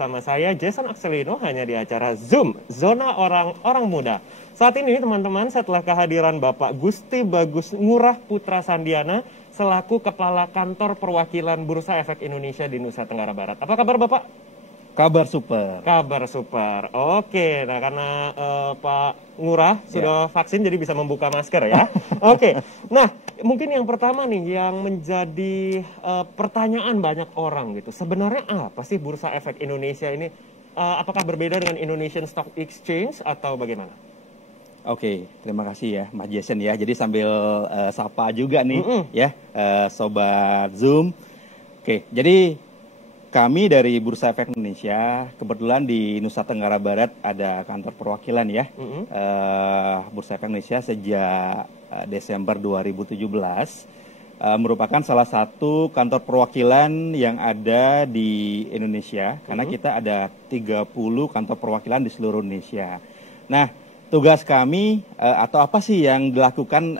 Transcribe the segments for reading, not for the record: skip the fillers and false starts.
bersama saya Jason Axelino hanya di acara Zoom, Zona Orang-Orang Muda. Saat ini teman-teman setelah kehadiran Bapak Gusti Bagus Ngurah Putra Sandiana selaku Kepala Kantor Perwakilan Bursa Efek Indonesia di Nusa Tenggara Barat. Apa kabar Bapak? Kabar super. Kabar super. Oke, nah karena Pak Ngurah sudah vaksin jadi bisa membuka masker ya. Oke, nah mungkin yang pertama nih yang menjadi pertanyaan banyak orang gitu. Sebenarnya apa sih Bursa Efek Indonesia ini? Apakah berbeda dengan Indonesian Stock Exchange atau bagaimana? Oke, terima kasih ya Mas Jason ya. Jadi sambil sapa juga nih ya Sobat Zoom. Oke, jadi kami dari Bursa Efek Indonesia, kebetulan di Nusa Tenggara Barat ada kantor perwakilan ya. Bursa Efek Indonesia sejak Desember 2017 merupakan salah satu kantor perwakilan yang ada di Indonesia. Karena kita ada 30 kantor perwakilan di seluruh Indonesia. Nah, tugas kami atau apa sih yang dilakukan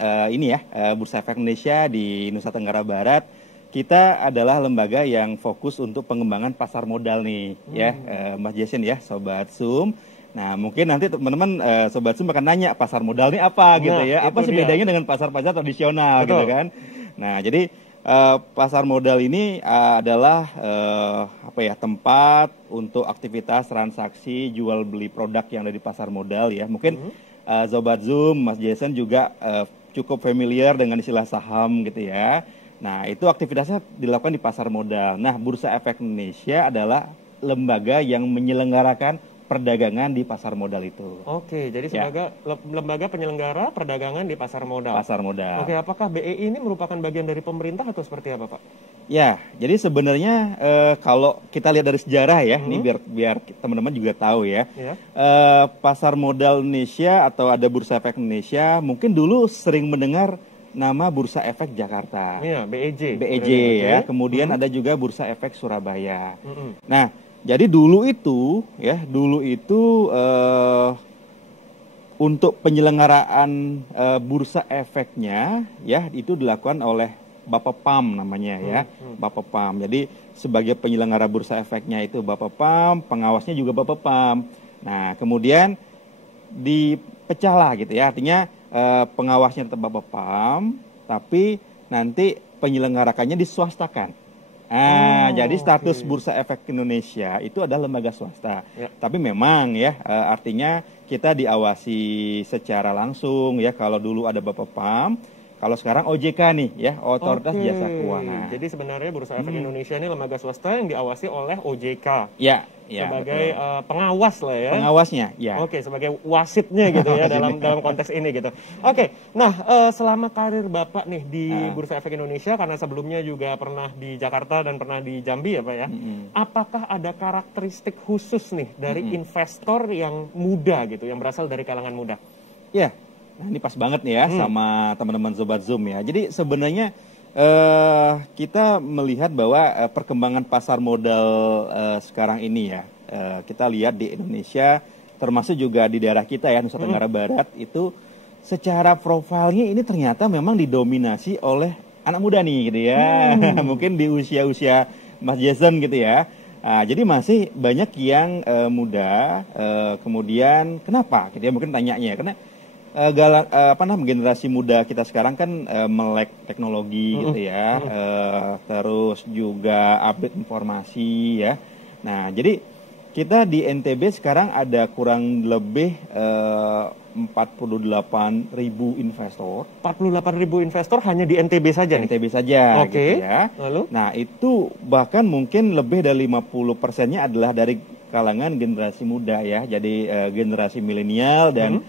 Bursa Efek Indonesia di Nusa Tenggara Barat? Kita adalah lembaga yang fokus untuk pengembangan pasar modal nih, ya, Mas Jason ya, Sobat Zoom. Nah, mungkin nanti teman-teman Sobat Zoom akan nanya pasar modal ini apa gitu ya, apa sih bedanya dengan pasar-pasar tradisional gitu kan? Nah, jadi pasar modal ini adalah tempat untuk aktivitas transaksi jual beli produk yang ada di pasar modal ya. Mungkin Sobat Zoom, Mas Jason juga cukup familiar dengan istilah saham gitu ya. Nah, itu aktivitasnya dilakukan di pasar modal. Nah, Bursa Efek Indonesia adalah lembaga yang menyelenggarakan perdagangan di pasar modal itu. Oke, jadi sebagai lembaga penyelenggara perdagangan di pasar modal. Pasar modal. Oke, apakah BEI ini merupakan bagian dari pemerintah atau seperti apa, Pak? Ya, jadi sebenarnya kalau kita lihat dari sejarah ya, ini biar teman-teman juga tahu ya. Pasar modal Indonesia atau ada Bursa Efek Indonesia, mungkin dulu sering mendengar nama Bursa Efek Jakarta. Iya, BEJ. BEJ ya. Kemudian ada juga Bursa Efek Surabaya. Nah, jadi dulu itu untuk penyelenggaraan bursa efeknya ya itu dilakukan oleh Bapak PAM namanya ya. Bapak PAM. Jadi sebagai penyelenggara bursa efeknya itu Bapak PAM, pengawasnya juga Bapak PAM. Nah, kemudian dipecahlah gitu ya. Artinya pengawasnya tetap Bapak PAM, tapi nanti penyelenggarakannya diswastakan. Jadi status Bursa Efek Indonesia itu adalah lembaga swasta. Tapi memang ya artinya kita diawasi secara langsung ya. Kalau dulu ada Bapak PAM, kalau sekarang OJK nih ya, Otoritas Jasa Keuangan. Jadi sebenarnya Bursa Efek Indonesia ini lembaga swasta yang diawasi oleh OJK. Ya, sebagai pengawas lah ya. Pengawasnya, ya. Oke, sebagai wasitnya gitu ya dalam konteks ini gitu. Oke, nah selama karir Bapak nih di Bursa Efek Indonesia, karena sebelumnya juga pernah di Jakarta dan pernah di Jambi ya Pak ya. Apakah ada karakteristik khusus nih dari investor yang muda gitu, yang berasal dari kalangan muda? Ya. Nah, ini pas banget nih ya sama teman-teman Sobat Zoom ya. Jadi sebenarnya kita melihat bahwa perkembangan pasar modal sekarang ini ya, kita lihat di Indonesia, termasuk juga di daerah kita ya, Nusa Tenggara Barat, itu secara profilnya ini ternyata memang didominasi oleh anak muda nih gitu ya. Mungkin di usia-usia Mas Jason gitu ya. Jadi masih banyak yang muda, kemudian kenapa? Gitu ya, mungkin tanyanya karena generasi muda kita sekarang kan melek teknologi gitu ya, terus juga update informasi ya. Nah, jadi kita di NTB sekarang ada kurang lebih 48.000 investor. 48.000 investor hanya di NTB saja nih? NTB saja. Oke. Gitu ya. Lalu? Nah, itu bahkan mungkin lebih dari 50%-nya adalah dari kalangan generasi muda ya. Jadi generasi milenial dan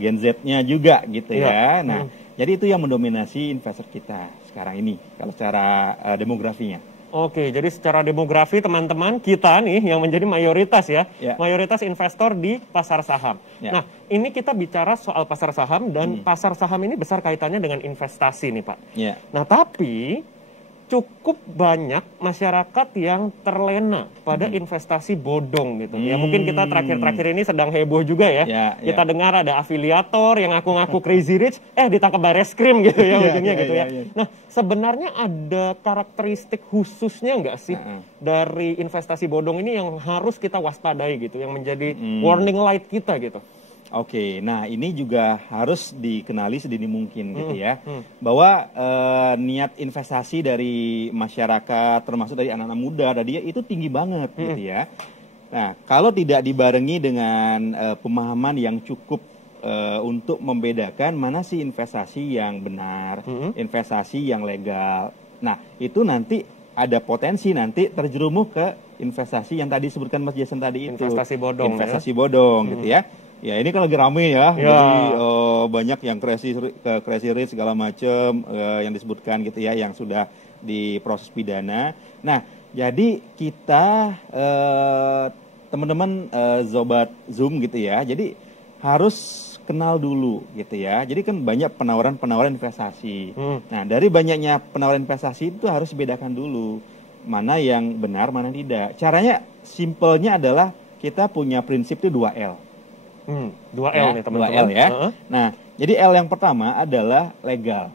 Gen Z-nya juga gitu ya. Nah, jadi itu yang mendominasi investor kita sekarang ini kalau secara demografinya. Oke, jadi secara demografi teman-teman kita nih yang menjadi mayoritas ya, mayoritas investor di pasar saham. Nah, ini kita bicara soal pasar saham dan pasar saham ini besar kaitannya dengan investasi nih Pak. Nah, tapi cukup banyak masyarakat yang terlena pada investasi bodong gitu. Ya mungkin kita terakhir-terakhir ini sedang heboh juga ya. Kita dengar ada afiliator yang ngaku-ngaku crazy rich, ditangkap Bareskrim gitu ya ujungnya gitu ya. Nah, sebenarnya ada karakteristik khususnya nggak sih dari investasi bodong ini yang harus kita waspadai gitu, yang menjadi warning light kita gitu? Oke, nah ini juga harus dikenali sedini mungkin gitu ya, bahwa niat investasi dari masyarakat, termasuk dari anak-anak muda tadi itu tinggi banget gitu ya. Nah, kalau tidak dibarengi dengan pemahaman yang cukup untuk membedakan mana sih investasi yang benar, investasi yang legal. Nah, itu nanti ada potensi nanti terjerumus ke investasi yang tadi disebutkan Mas Jason tadi itu. Investasi bodong. Investasi bodong gitu ya. Ya ini kan lagi rame ya, jadi banyak yang crazy rich segala macam yang disebutkan gitu ya, yang sudah diproses pidana. Nah, jadi kita teman-teman Sobat Zoom gitu ya, jadi harus kenal dulu gitu ya. Jadi kan banyak penawaran investasi. Nah, dari banyaknya penawaran investasi itu harus dibedakan dulu mana yang benar, mana tidak. Caranya simpelnya adalah kita punya prinsip itu 2L. 2L nih teman-teman. 2L ya. Nah, jadi L yang pertama adalah legal.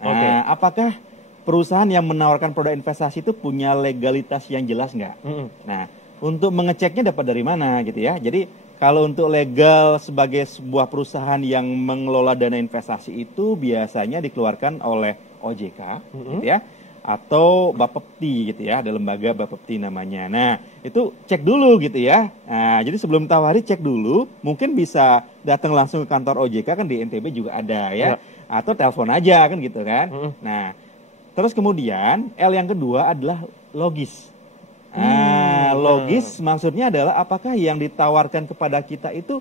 Nah, apakah perusahaan yang menawarkan produk investasi itu punya legalitas yang jelas nggak? Nah, untuk mengeceknya dapat dari mana gitu ya. Jadi kalau untuk legal sebagai sebuah perusahaan yang mengelola dana investasi itu biasanya dikeluarkan oleh OJK, gitu ya, atau Bapepti gitu ya, ada lembaga Bapepti namanya. Nah, itu cek dulu gitu ya. Nah, jadi sebelum tawari cek dulu, mungkin bisa datang langsung ke kantor OJK, kan di NTB juga ada ya, atau telepon aja kan gitu kan. Nah, terus kemudian L yang kedua adalah logis. Logis maksudnya adalah apakah yang ditawarkan kepada kita itu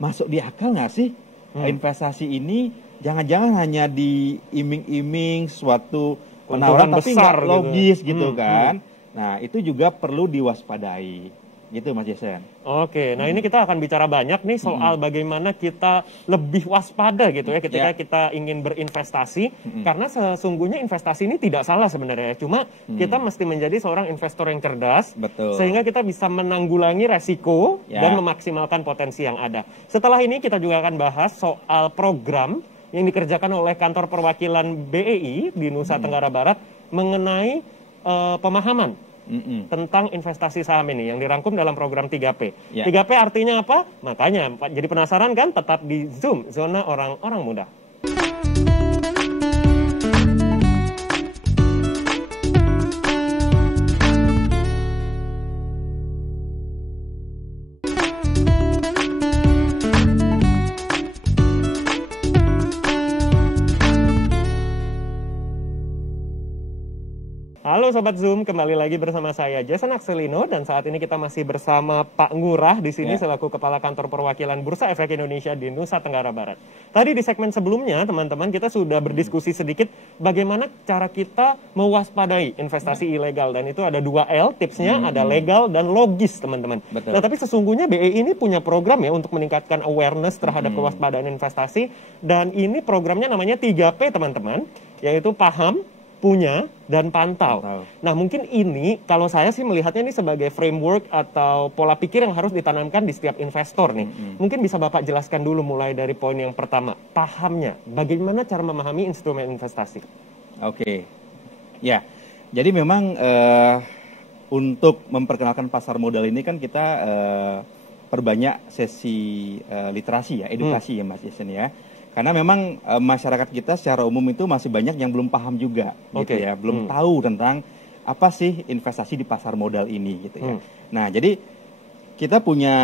masuk di akal nggak sih? Investasi ini jangan-jangan hanya diiming-iming suatu penawaran tapi nggak logis gitu kan. Nah, itu juga perlu diwaspadai gitu Mas Jason. Oke, nah ini kita akan bicara banyak nih soal bagaimana kita lebih waspada gitu ya ketika kita ingin berinvestasi, karena sesungguhnya investasi ini tidak salah sebenarnya, cuma kita mesti menjadi seorang investor yang cerdas, sehingga kita bisa menanggulangi resiko dan memaksimalkan potensi yang ada. Setelah ini kita juga akan bahas soal program yang dikerjakan oleh kantor perwakilan BEI di Nusa Tenggara Barat mengenai pemahaman tentang investasi saham ini yang dirangkum dalam program 3P. 3P artinya apa? Makanya jadi penasaran kan? Tetap di Zoom, Zona Orang-Orang Muda. Halo Sobat Zoom, kembali lagi bersama saya Jason Akselino, dan saat ini kita masih bersama Pak Ngurah di sini selaku Kepala Kantor Perwakilan Bursa Efek Indonesia di Nusa Tenggara Barat. Tadi di segmen sebelumnya teman-teman kita sudah berdiskusi sedikit bagaimana cara kita mewaspadai investasi ilegal, dan itu ada 2L tipsnya, ada legal dan logis teman-teman. Nah, tapi sesungguhnya BEI ini punya program ya untuk meningkatkan awareness terhadap kewaspadaan investasi, dan ini programnya namanya 3P teman-teman, yaitu paham, punya, dan pantau. Nah, mungkin ini kalau saya sih melihatnya ini sebagai framework atau pola pikir yang harus ditanamkan di setiap investor nih. Mungkin bisa Bapak jelaskan dulu mulai dari poin yang pertama, pahamnya. Bagaimana cara memahami instrumen investasi? Oke. Ya, jadi memang untuk memperkenalkan pasar modal ini kan kita perbanyak sesi literasi ya, edukasi ya Mas Jason ya. Karena memang masyarakat kita secara umum itu masih banyak yang belum paham juga gitu ya, belum tahu tentang apa sih investasi di pasar modal ini gitu ya. Nah, jadi kita punya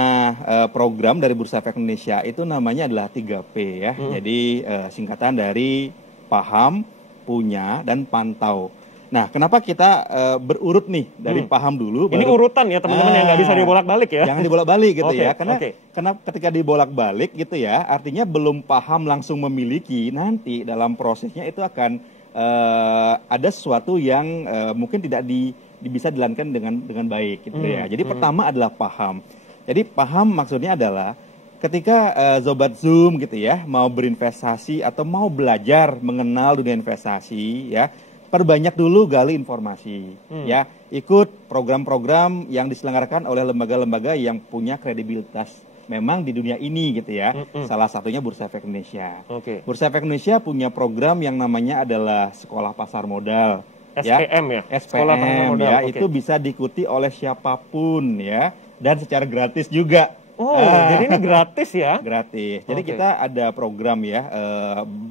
program dari Bursa Efek Indonesia itu namanya adalah 3P ya. Jadi singkatan dari paham, punya, dan pantau. Nah, kenapa kita berurut nih dari paham dulu? Ini baru, urutan ya teman-teman yang nggak bisa dibolak-balik ya? Jangan dibolak-balik gitu ya, karena ketika dibolak-balik gitu ya, artinya belum paham langsung memiliki, nanti dalam prosesnya itu akan ada sesuatu yang mungkin tidak bisa dilakukan dengan baik gitu ya. Jadi pertama adalah paham. Jadi paham maksudnya adalah ketika Sobat Zoom gitu ya, mau berinvestasi atau mau belajar mengenal dunia investasi ya, perbanyak dulu gali informasi, ya, ikut program-program yang diselenggarakan oleh lembaga-lembaga yang punya kredibilitas memang di dunia ini gitu ya. Salah satunya Bursa Efek Indonesia. Bursa Efek Indonesia punya program yang namanya adalah Sekolah Pasar Modal. SPM ya? SPM ya, itu bisa diikuti oleh siapapun ya, dan secara gratis juga. Jadi ini gratis ya? Gratis. Jadi kita ada program ya,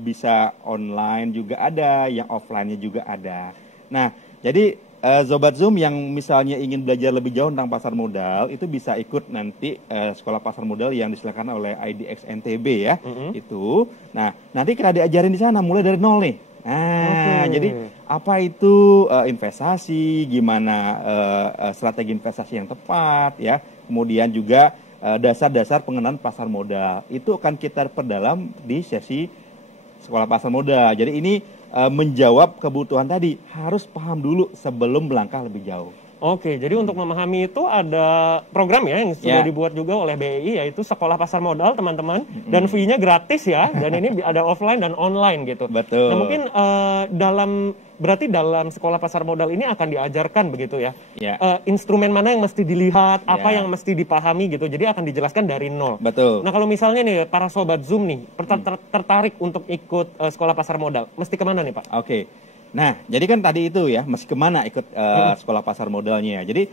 bisa online juga ada, yang offline-nya juga ada. Nah, jadi Sobat Zoom yang misalnya ingin belajar lebih jauh tentang pasar modal, itu bisa ikut nanti sekolah pasar modal yang diselenggarakan oleh IDX NTB ya. Itu. Nah, nanti kita diajarin di sana mulai dari nol nih. Nah, jadi apa itu investasi, gimana strategi investasi yang tepat ya. Kemudian juga dasar-dasar pengenalan pasar modal. Itu akan kita perdalam di sesi sekolah pasar modal. Jadi ini menjawab kebutuhan tadi, harus paham dulu sebelum melangkah lebih jauh. Oke, jadi untuk memahami itu ada program ya yang sudah dibuat juga oleh BEI, yaitu Sekolah Pasar Modal, teman-teman. Dan fee-nya gratis ya, dan ini ada offline dan online gitu. Betul. Nah, mungkin berarti dalam Sekolah Pasar Modal ini akan diajarkan begitu ya? Instrumen mana yang mesti dilihat, apa yang mesti dipahami gitu. Jadi akan dijelaskan dari nol. Betul. Nah, kalau misalnya nih para Sobat Zoom nih tertarik untuk ikut Sekolah Pasar Modal, mesti kemana nih Pak? Oke. Nah, jadi kan tadi itu ya, mesti kemana ikut sekolah pasar modalnya. Jadi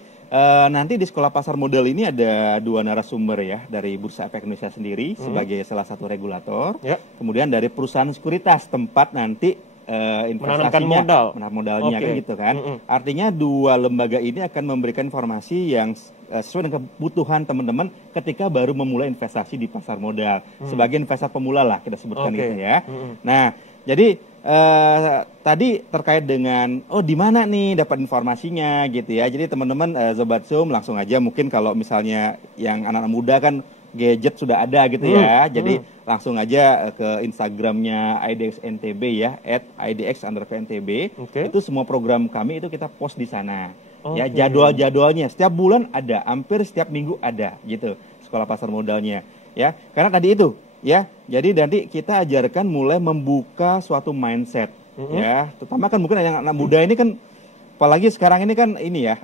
nanti di sekolah pasar modal ini ada 2 narasumber ya, dari Bursa Efek Indonesia sendiri sebagai salah satu regulator, kemudian dari perusahaan sekuritas tempat nanti investasinya, menanam modalnya kan gitu kan. Artinya 2 lembaga ini akan memberikan informasi yang sesuai dengan kebutuhan teman-teman ketika baru memulai investasi di pasar modal. Sebagai investor pemula lah kita sebutkan itu ya. Nah, jadi tadi terkait dengan di mana nih dapat informasinya gitu ya. Jadi teman-teman Sobat Zoom langsung aja, mungkin kalau misalnya yang anak-anak muda kan gadget sudah ada gitu ya. Jadi langsung aja ke Instagramnya IDX NTB ya, @idx_ntb. Itu semua program kami itu kita post di sana. Ya, jadwal-jadwalnya setiap bulan ada, hampir setiap minggu ada gitu sekolah pasar modalnya ya. Karena tadi itu ya, jadi nanti kita ajarkan mulai membuka suatu mindset ya, terutama kan mungkin yang anak muda ini kan, apalagi sekarang ini kan ini ya,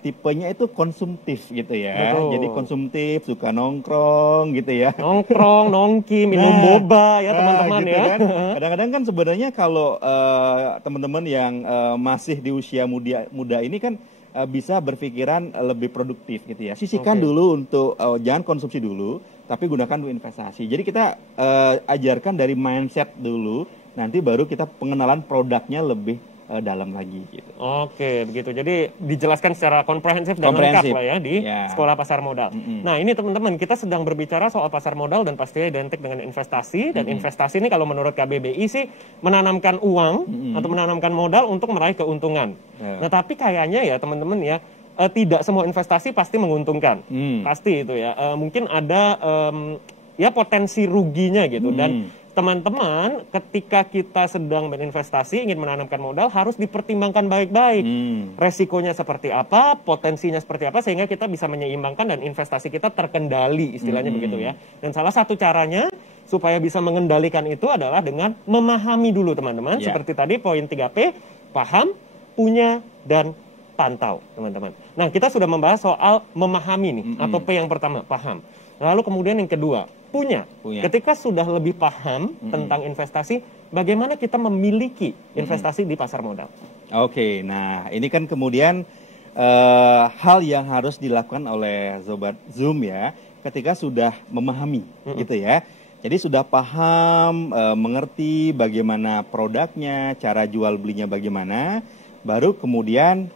tipenya itu konsumtif gitu ya. Jadi konsumtif, suka nongkrong gitu ya. Nongkrong, nongki, minum boba ya teman-teman gitu ya. Kan. Kadang-kadang kan sebenarnya kalau teman-teman yang masih di usia muda ini kan bisa berpikiran lebih produktif gitu ya. Sisihkan dulu untuk jangan konsumsi dulu, tapi gunakan untuk investasi. Jadi kita ajarkan dari mindset dulu, nanti baru kita pengenalan produknya lebih dalam lagi gitu. Oke, begitu. Jadi dijelaskan secara komprehensif dan lengkap lah ya di sekolah pasar modal. Nah, ini teman-teman, kita sedang berbicara soal pasar modal dan pastinya identik dengan investasi. Dan investasi ini kalau menurut KBBI sih menanamkan uang atau menanamkan modal untuk meraih keuntungan. Nah, tapi kayaknya ya teman-teman ya, tidak semua investasi pasti menguntungkan. Pasti itu ya. Mungkin ada ya potensi ruginya gitu. Dan teman-teman, ketika kita sedang berinvestasi, ingin menanamkan modal, harus dipertimbangkan baik-baik. Resikonya seperti apa, potensinya seperti apa, sehingga kita bisa menyeimbangkan dan investasi kita terkendali, istilahnya begitu ya. Dan salah satu caranya supaya bisa mengendalikan itu adalah dengan memahami dulu teman-teman. Seperti tadi poin 3P, paham, punya, dan pantau teman-teman. Nah, kita sudah membahas soal memahami nih, atau P yang pertama, paham. Lalu kemudian yang kedua, punya. Ketika sudah lebih paham tentang investasi, bagaimana kita memiliki investasi di pasar modal? Oke, nah ini kan kemudian hal yang harus dilakukan oleh Sobat Zoom ya, ketika sudah memahami gitu ya. Jadi sudah paham, mengerti bagaimana produknya, cara jual belinya bagaimana, baru kemudian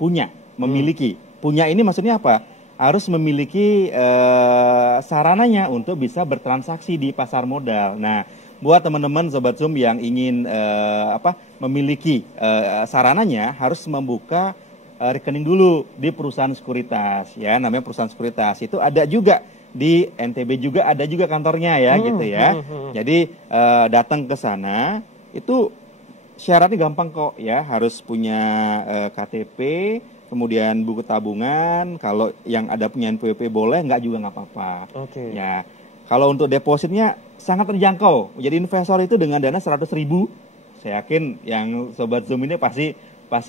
punya, memiliki. Punya ini maksudnya apa? Harus memiliki sarananya untuk bisa bertransaksi di pasar modal. Nah, buat teman-teman Sobat Zoom yang ingin memiliki sarananya, harus membuka rekening dulu di perusahaan sekuritas ya, namanya perusahaan sekuritas. Itu ada juga di NTB, juga ada juga kantornya ya gitu ya. Jadi datang ke sana itu syaratnya gampang kok ya, harus punya KTP, kemudian buku tabungan. Kalau yang ada punya NPWP boleh, nggak juga nggak apa-apa. Ya, kalau untuk depositnya sangat terjangkau. Jadi investor itu dengan dana 100.000 saya yakin yang Sobat Zoom ini pasti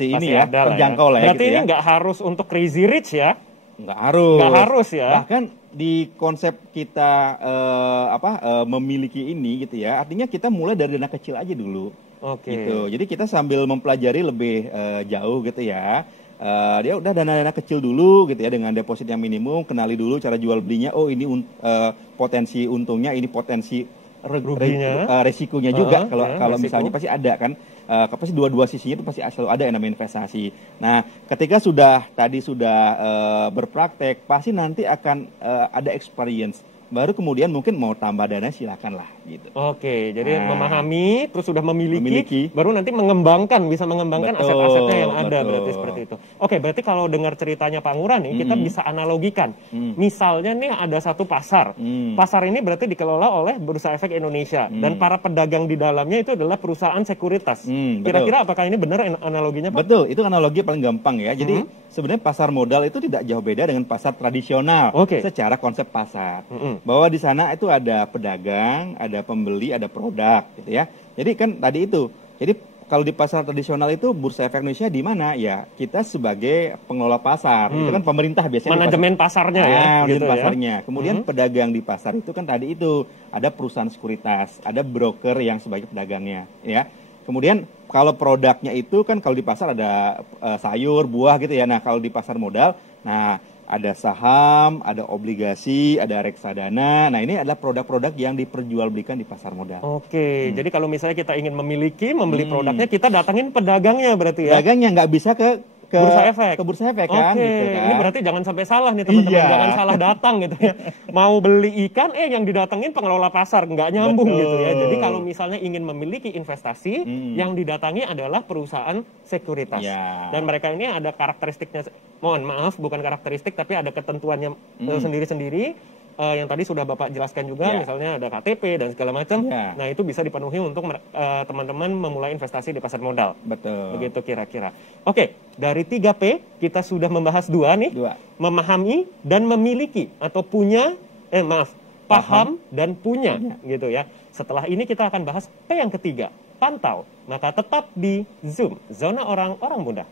ini ya, ada terjangkau lah ya. Berarti gitu ini ya. nggak harus untuk crazy rich ya? Nggak harus. Nggak harus ya. Bahkan di konsep kita memiliki ini gitu ya, artinya kita mulai dari dana kecil aja dulu. Oke. Gitu. Jadi kita sambil mempelajari lebih jauh gitu ya. Dia udah dana-dana kecil dulu gitu ya, dengan deposit yang minimum, kenali dulu cara jual belinya. Oh ini potensi untungnya, ini potensi ruginya, resikonya juga. Kalau resiko. misalnya pasti ada kan, pasti dua sisinya itu pasti selalu ada yang namanya investasi. Nah, ketika sudah berpraktek, pasti nanti akan ada experience. Baru kemudian mungkin mau tambah dana silakan lah gitu. Oke, jadi memahami, terus sudah memiliki, baru nanti bisa mengembangkan Betul, aset-asetnya yang ada, betul. berarti seperti itu. Oke, berarti kalau dengar ceritanya Pak Ngurah nih, kita bisa analogikan. Misalnya nih ada satu pasar. Pasar ini berarti dikelola oleh Bursa Efek Indonesia dan para pedagang di dalamnya itu adalah perusahaan sekuritas. Kira-kira apakah ini benar analoginya, Pak? Betul, itu analogi paling gampang ya. Jadi sebenarnya pasar modal itu tidak jauh beda dengan pasar tradisional secara konsep pasar. Bahwa di sana itu ada pedagang, ada pembeli, ada produk gitu ya. Jadi kan tadi itu. Jadi kalau di pasar tradisional itu Bursa Efek Indonesia di mana? Ya, kita sebagai pengelola pasar. Itu kan pemerintah biasanya manajemen pasarnya ya, gitu pasarnya. Kemudian pedagang di pasar itu kan tadi itu ada perusahaan sekuritas, ada broker yang sebagai pedagangnya, ya. Kemudian kalau produknya itu kan kalau di pasar ada sayur, buah gitu ya. Nah, kalau di pasar modal, ada saham, ada obligasi, ada reksadana. Nah, ini adalah produk-produk yang diperjualbelikan di pasar modal. Oke, jadi kalau misalnya kita ingin membeli produknya, kita datangin pedagangnya berarti ya? Pedagangnya nggak bisa ke Bursa Efek. Ke Bursa Efek kan, gitu kan. Ini berarti jangan sampai salah nih teman-teman, jangan salah datang gitu ya. Mau beli ikan, yang didatengin pengelola pasar, nggak nyambung gitu ya. Jadi kalau misalnya ingin memiliki investasi, yang didatangi adalah perusahaan sekuritas. Dan mereka ini ada karakteristiknya, mohon maaf, bukan karakteristik, tapi ada ketentuannya sendiri-sendiri. Yang tadi sudah Bapak jelaskan juga, misalnya ada KTP dan segala macam. Nah, itu bisa dipenuhi untuk teman-teman memulai investasi di pasar modal. Betul. Begitu kira-kira. Oke, dari 3P kita sudah membahas dua nih. Memahami dan memiliki atau punya, paham dan punya gitu ya. Setelah ini kita akan bahas P yang ketiga, pantau. Maka tetap di Zoom, Zona Orang-Orang Muda.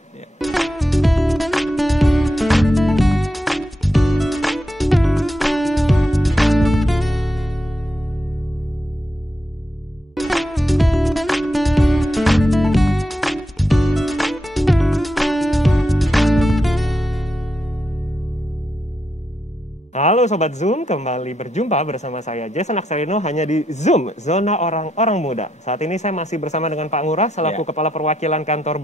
Halo Sobat Zoom, kembali berjumpa bersama saya Jason Akselino hanya di Zoom, Zona Orang-Orang Muda. Saat ini saya masih bersama dengan Pak Ngurah selaku Kepala Perwakilan Kantor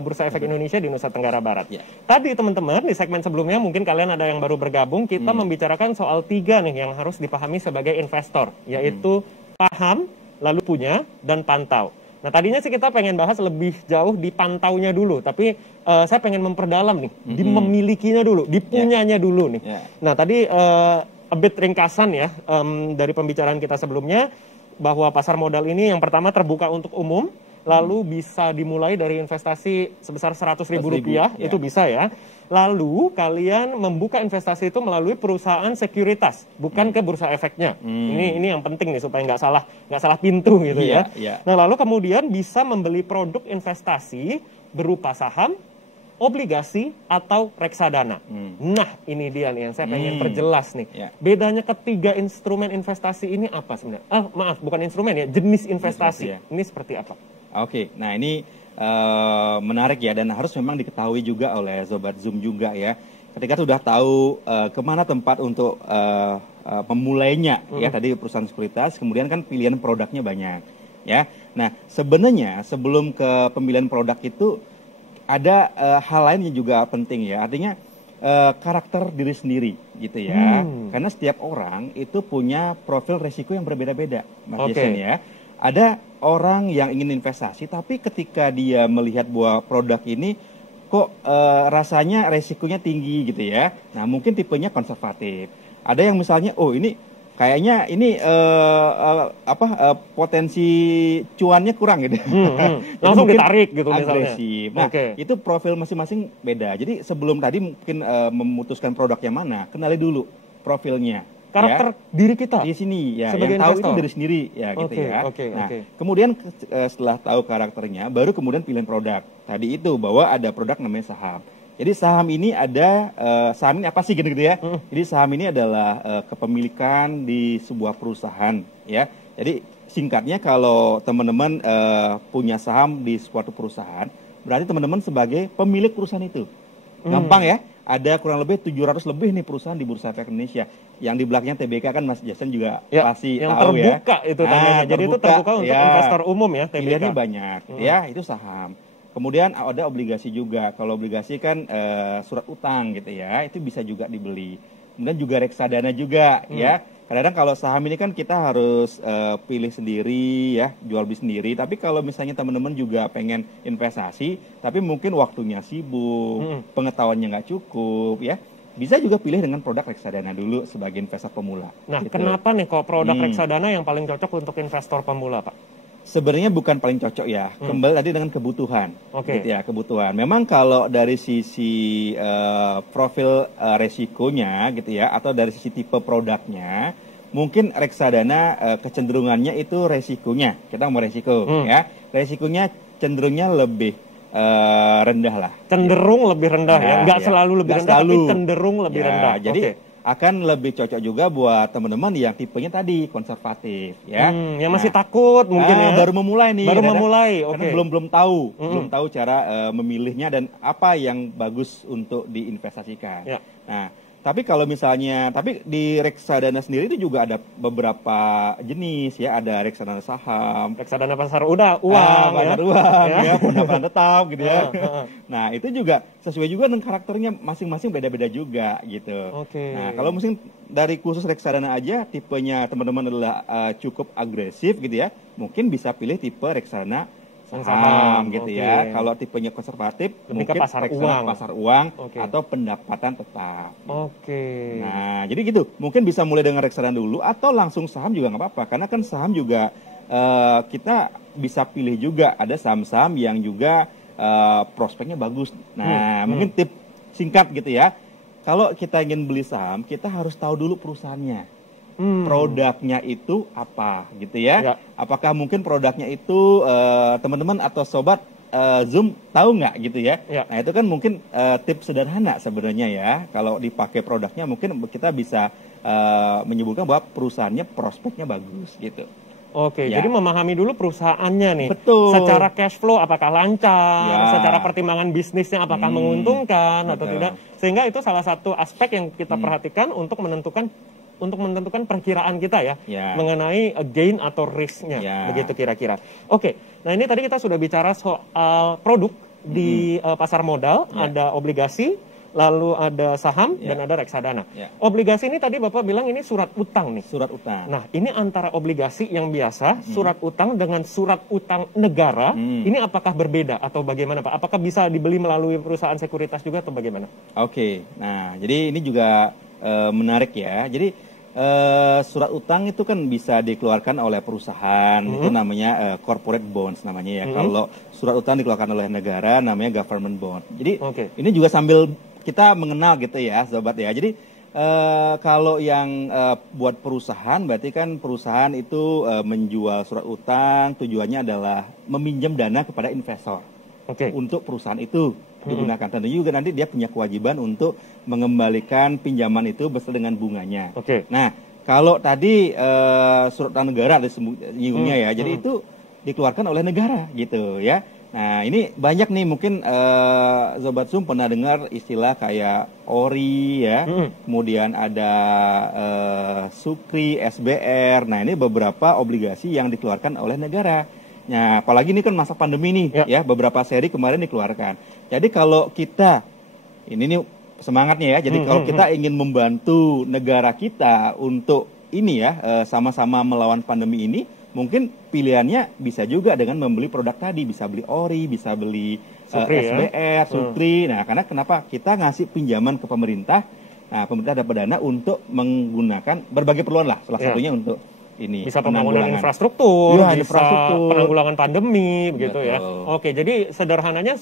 Bursa Efek Indonesia di Nusa Tenggara Barat. Tadi teman-teman di segmen sebelumnya mungkin kalian ada yang baru bergabung, kita membicarakan soal 3 nih yang harus dipahami sebagai investor, yaitu paham, lalu punya, dan pantau. Nah tadinya sih kita pengen bahas lebih jauh di pantaunya dulu, tapi saya pengen memperdalam nih, di memilikinya dulu, di punyanya dulu nih. Nah tadi a bit ringkasan ya dari pembicaraan kita sebelumnya, bahwa pasar modal ini yang pertama terbuka untuk umum, lalu bisa dimulai dari investasi sebesar Rp100.000, itu bisa ya. Lalu kalian membuka investasi itu melalui perusahaan sekuritas, bukan ke Bursa Efeknya. Ini yang penting nih supaya nggak salah pintu gitu ya. Nah lalu kemudian bisa membeli produk investasi berupa saham, obligasi atau reksadana. Nah ini dia nih yang saya pengen perjelas nih. Bedanya ketiga instrumen investasi ini apa sebenarnya? Maaf, bukan instrumen ya, jenis investasi. Ini seperti apa? Oke, nah ini menarik ya, dan harus memang diketahui juga oleh Sobat Zoom juga ya. Ketika sudah tahu kemana tempat untuk memulainya ya, tadi perusahaan sekuritas, kemudian kan pilihan produknya banyak ya. Nah sebenarnya sebelum ke pemilihan produk itu ada hal lain yang juga penting ya, artinya karakter diri sendiri gitu ya. Karena setiap orang itu punya profil resiko yang berbeda-beda, Mas Jason ya. Ada orang yang ingin investasi, tapi ketika dia melihat bahwa produk ini kok rasanya resikonya tinggi gitu ya. Nah mungkin tipenya konservatif. Ada yang misalnya, oh ini kayaknya ini potensi cuannya kurang gitu. Langsung ditarik gitu misalnya. Agresif. Nah itu profil masing-masing beda. Jadi sebelum tadi mungkin memutuskan produk yang mana, kenali dulu profilnya karakter diri kita di sini ya, sebagai yang tahu investor. itu dari sendiri ya gitu ya. Nah, Oke. kemudian setelah tahu karakternya, baru kemudian pilihan produk. Tadi itu bahwa ada produk namanya saham. Jadi saham ini ada saham ini apa sih gitu ya? Jadi saham ini adalah kepemilikan di sebuah perusahaan ya. Jadi singkatnya kalau teman-teman punya saham di suatu perusahaan, berarti teman-teman sebagai pemilik perusahaan itu. Gampang ya? Ada kurang lebih 700 lebih nih perusahaan di Bursa Efek Indonesia. Yang di belakangnya TBK kan Mas Jason juga pasti yang tahu ya. terbuka itu tandanya. Jadi itu terbuka untuk investor umum ya, TBK. Pilihannya banyak ya, itu saham. Kemudian ada obligasi juga. Kalau obligasi kan surat utang gitu ya, itu bisa juga dibeli. Kemudian juga reksadana juga ya. Kadang-kadang kalau saham ini kan kita harus pilih sendiri ya, jual beli sendiri. Tapi kalau misalnya teman-teman juga pengen investasi, tapi mungkin waktunya sibuk, pengetahuannya nggak cukup ya, bisa juga pilih dengan produk reksadana dulu sebagai investor pemula. Nah, gitu. kenapa nih kok produk reksadana yang paling cocok untuk investor pemula, Pak? Sebenarnya bukan paling cocok ya, kembali tadi dengan kebutuhan, gitu ya, kebutuhan. Memang kalau dari sisi profil resikonya, gitu ya, atau dari sisi tipe produknya, mungkin reksadana kecenderungannya itu resikonya, kita mau resiko, ya, resikonya cenderungnya lebih rendah lah. Cenderung lebih rendah ya, nggak selalu lebih rendah, tapi cenderung lebih rendah. Jadi akan lebih cocok juga buat teman-teman yang tipenya tadi konservatif ya. Yang masih takut mungkin ya. Baru memulai nih. Baru memulai, karena belum tahu cara memilihnya dan apa yang bagus untuk diinvestasikan. Ya. Nah, tapi kalau misalnya, tapi di reksadana sendiri itu juga ada beberapa jenis ya, ada reksadana saham, reksadana pasar uang, pasar uang, ya, pendapatan tetap gitu ya. Nah, itu juga sesuai juga dengan karakternya masing-masing beda-beda juga gitu. Nah, kalau mungkin dari khusus reksadana aja tipenya teman-teman adalah cukup agresif gitu ya, mungkin bisa pilih tipe reksadana saham gitu ya. Kalau tipenya konservatif mungkin pasar uang atau pendapatan tetap. Nah, jadi gitu. Mungkin bisa mulai dengan reksadana dulu atau langsung saham juga nggak apa-apa. Karena kan saham juga kita bisa pilih juga. Ada saham-saham yang juga prospeknya bagus. Nah, mungkin tip singkat gitu ya. Kalau kita ingin beli saham, kita harus tahu dulu perusahaannya. Produknya itu apa gitu ya. Apakah mungkin produknya itu teman-teman atau sobat Zoom tahu nggak gitu ya. Nah, itu kan mungkin tips sederhana sebenarnya ya. Kalau dipakai produknya mungkin kita bisa menyebutkan bahwa perusahaannya prospeknya bagus gitu. Jadi memahami dulu perusahaannya nih. Betul. Secara cash flow apakah lancar, secara pertimbangan bisnisnya apakah menguntungkan atau tidak. Sehingga itu salah satu aspek yang kita perhatikan untuk menentukan perkiraan kita ya, mengenai gain atau risk-nya, begitu kira-kira. Nah ini tadi kita sudah bicara soal produk di pasar modal, ada obligasi, lalu ada saham, dan ada reksadana. Obligasi ini tadi Bapak bilang ini surat utang nih. Surat utang. Nah ini antara obligasi yang biasa, surat utang dengan surat utang negara, ini apakah berbeda atau bagaimana Pak? Apakah bisa dibeli melalui perusahaan sekuritas juga atau bagaimana? Nah jadi ini juga menarik ya. Jadi surat utang itu kan bisa dikeluarkan oleh perusahaan, itu namanya corporate bonds namanya ya. Kalau surat utang dikeluarkan oleh negara namanya government bond. Jadi ini juga sambil kita mengenal gitu ya, sobat ya. Jadi kalau yang buat perusahaan berarti kan perusahaan itu menjual surat utang, tujuannya adalah meminjam dana kepada investor untuk perusahaan itu digunakan. Tentu juga nanti dia punya kewajiban untuk mengembalikan pinjaman itu beserta dengan bunganya. Nah, kalau tadi surat utang negara ada nyingungnya ya, jadi itu dikeluarkan oleh negara gitu ya. Nah, ini banyak nih mungkin Sobat Zoom pernah dengar istilah kayak ORI ya, kemudian ada SUKRI, SBR. Nah, ini beberapa obligasi yang dikeluarkan oleh negara. Nah, apalagi ini kan masa pandemi nih ya, beberapa seri kemarin dikeluarkan. Jadi kalau kita ini nih semangatnya ya. Jadi kalau kita ingin membantu negara kita untuk ini ya sama-sama melawan pandemi ini, mungkin pilihannya bisa juga dengan membeli produk tadi, bisa beli ORI, bisa beli SBR, SUKRI. Nah, karena kenapa kita ngasih pinjaman ke pemerintah? Nah, pemerintah dapat dana untuk menggunakan berbagai keperluan lah, salah satunya untuk ini bisa pembangunan infrastruktur, bisa penanggulangan pandemi begitu ya. Jadi sederhananya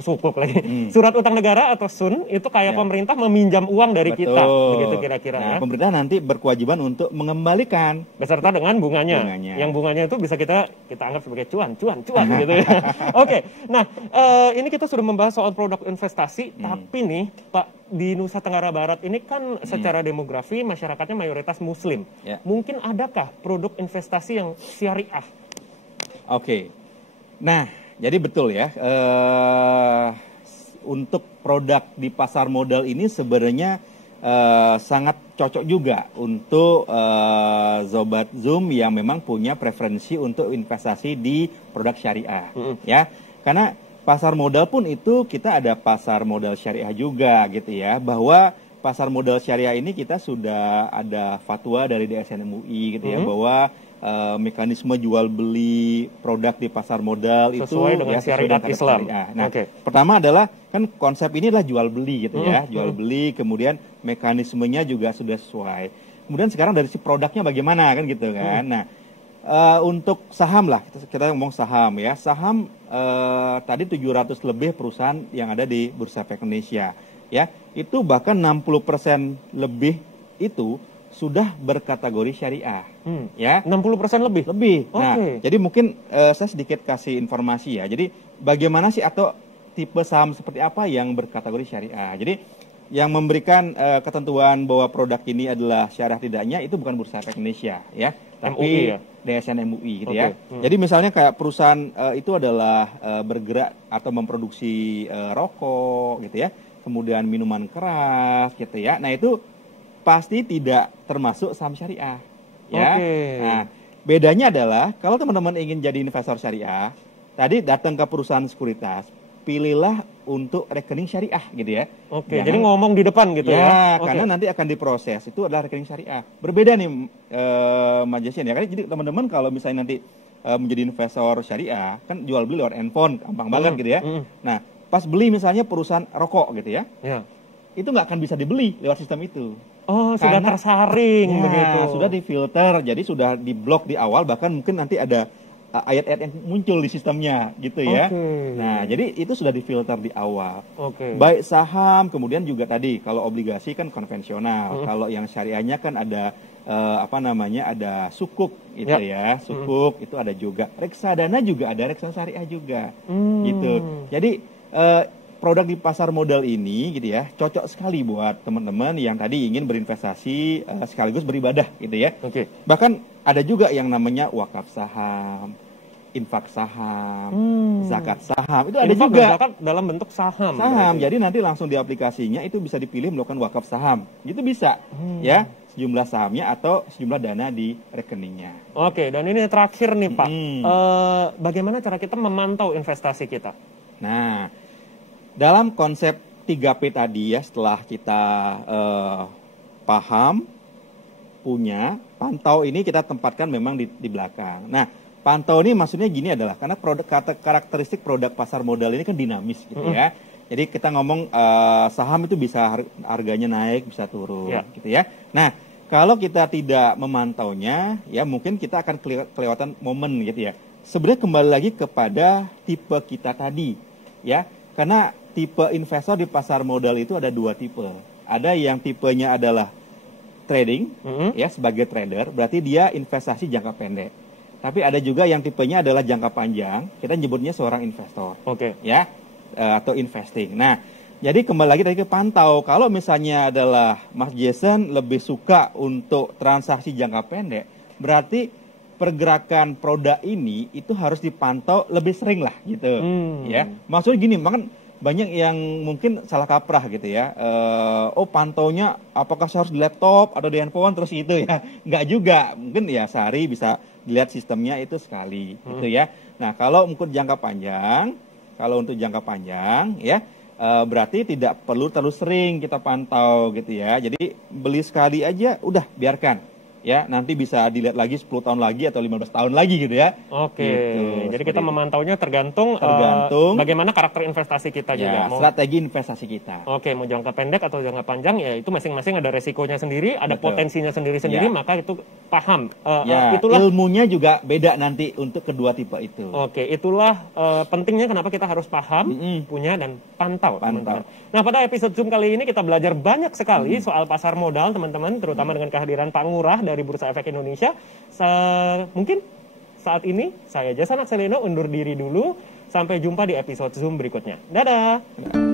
Sukuk lagi. Surat utang negara atau SUN itu kayak pemerintah meminjam uang dari Betul. kita, begitu kira-kira Nah, ya. pemerintah nanti berkewajiban untuk mengembalikan Beserta dengan bunganya. Yang bunganya itu bisa kita anggap sebagai cuan gitu ya. Oke. Nah, ini kita sudah membahas soal produk investasi, tapi nih Pak, di Nusa Tenggara Barat ini kan secara demografi masyarakatnya mayoritas muslim. Mungkin adakah produk investasi yang syariah? Oke. Nah, jadi betul ya, untuk produk di pasar modal ini sebenarnya sangat cocok juga untuk Sobat Zoom yang memang punya preferensi untuk investasi di produk syariah, ya. Karena pasar modal pun itu kita ada pasar modal syariah juga gitu ya, bahwa pasar modal syariah ini kita sudah ada fatwa dari DSN MUI gitu ya, bahwa mekanisme jual beli produk di pasar modal sesuai itu dengan syariat Islam. Nah, pertama adalah kan konsep ini adalah jual beli gitu ya, jual beli, kemudian mekanismenya juga sudah sesuai. Kemudian sekarang dari si produknya bagaimana kan gitu kan. Nah, untuk saham lah, kita ngomong saham ya. Saham tadi 700 lebih perusahaan yang ada di Bursa Efek Indonesia ya. Itu bahkan 60% lebih itu sudah berkategori syariah, ya. 60% lebih? Lebih. Nah, jadi mungkin saya sedikit kasih informasi ya. Jadi bagaimana sih atau tipe saham seperti apa yang berkategori syariah? Jadi yang memberikan ketentuan bahwa produk ini adalah syariah tidaknya itu bukan Bursa Efek Indonesia, ya, tapi DSN MUI gitu ya. Jadi misalnya kayak perusahaan itu adalah bergerak atau memproduksi rokok gitu ya, kemudian minuman keras gitu ya. Nah, itu pasti tidak termasuk saham syariah, ya. Nah, bedanya adalah kalau teman-teman ingin jadi investor syariah, tadi datang ke perusahaan sekuritas, pilihlah untuk rekening syariah, gitu ya. Jadi ngomong di depan gitu ya. Karena nanti akan diproses itu adalah rekening syariah. Berbeda nih, Mas Jason ya. Jadi teman-teman kalau misalnya nanti menjadi investor syariah, kan jual beli lewat handphone, gampang banget gitu ya. Nah, pas beli misalnya perusahaan rokok gitu ya, itu nggak akan bisa dibeli lewat sistem itu. Sudah tersaring begitu. Sudah difilter, jadi sudah diblok di awal, bahkan mungkin nanti ada ayat-ayat yang muncul di sistemnya gitu ya. Nah, jadi itu sudah difilter di awal. Baik saham, kemudian juga tadi kalau obligasi kan konvensional. Kalau yang syariahnya kan ada ada sukuk gitu ya. Sukuk itu ada juga. Reksadana juga ada, reksadana syariah juga. Gitu. Jadi produk di pasar modal ini gitu ya, cocok sekali buat teman-teman yang tadi ingin berinvestasi sekaligus beribadah gitu ya. Bahkan ada juga yang namanya wakaf saham, infak saham, zakat saham. Itu ada juga. Zakat dalam bentuk saham. Jadi nanti langsung di aplikasinya itu bisa dipilih melakukan wakaf saham. Gitu bisa ya, sejumlah sahamnya atau sejumlah dana di rekeningnya. Dan ini terakhir nih Pak. Bagaimana cara kita memantau investasi kita? Nah, dalam konsep 3P tadi ya, setelah kita paham, punya, pantau ini kita tempatkan memang di belakang. Nah, pantau ini maksudnya gini adalah, karena karakteristik produk pasar modal ini kan dinamis gitu ya. Jadi kita ngomong saham itu bisa harganya naik, bisa turun gitu ya. Nah, kalau kita tidak memantaunya, ya mungkin kita akan kelewatan momen gitu ya. Sebenarnya kembali lagi kepada tipe kita tadi ya. Karena tipe investor di pasar modal itu ada dua tipe. Ada yang tipenya adalah trading, ya sebagai trader, berarti dia investasi jangka pendek. Tapi ada juga yang tipenya adalah jangka panjang, kita nyebutnya seorang investor, ya atau investing. Nah, jadi kembali lagi tadi ke pantau. Kalau misalnya adalah Mas Jason lebih suka untuk transaksi jangka pendek, berarti pergerakan produk ini itu harus dipantau lebih sering lah gitu, ya. Maksudnya gini, makan banyak yang mungkin salah kaprah gitu ya. Pantaunya apakah saya harus di laptop atau di handphone terus itu ya? Nggak juga. Mungkin ya sehari bisa dilihat sistemnya itu sekali gitu ya. Nah, kalau untuk jangka panjang, ya berarti tidak perlu terlalu sering kita pantau gitu ya. Jadi beli sekali aja udah biarkan. ya nanti bisa dilihat lagi 10 tahun lagi atau 15 tahun lagi gitu ya. Oke, gitu, jadi kita memantaunya tergantung bagaimana karakter investasi kita ya, juga. Strategi investasi kita. Oke, mau jangka pendek atau jangka panjang ya itu masing-masing ada resikonya sendiri, ada potensinya sendiri-sendiri, maka itu paham. Itulah ilmunya juga beda nanti untuk kedua tipe itu. Oke, itulah pentingnya kenapa kita harus paham, punya dan pantau. Teman-teman. Nah, pada episode Zoom kali ini kita belajar banyak sekali soal pasar modal, teman-teman, terutama dengan kehadiran Pak Ngurah dari Bursa Efek Indonesia. Mungkin saat ini saya Jason Akselino undur diri dulu. Sampai jumpa di episode Zoom berikutnya. Dadah!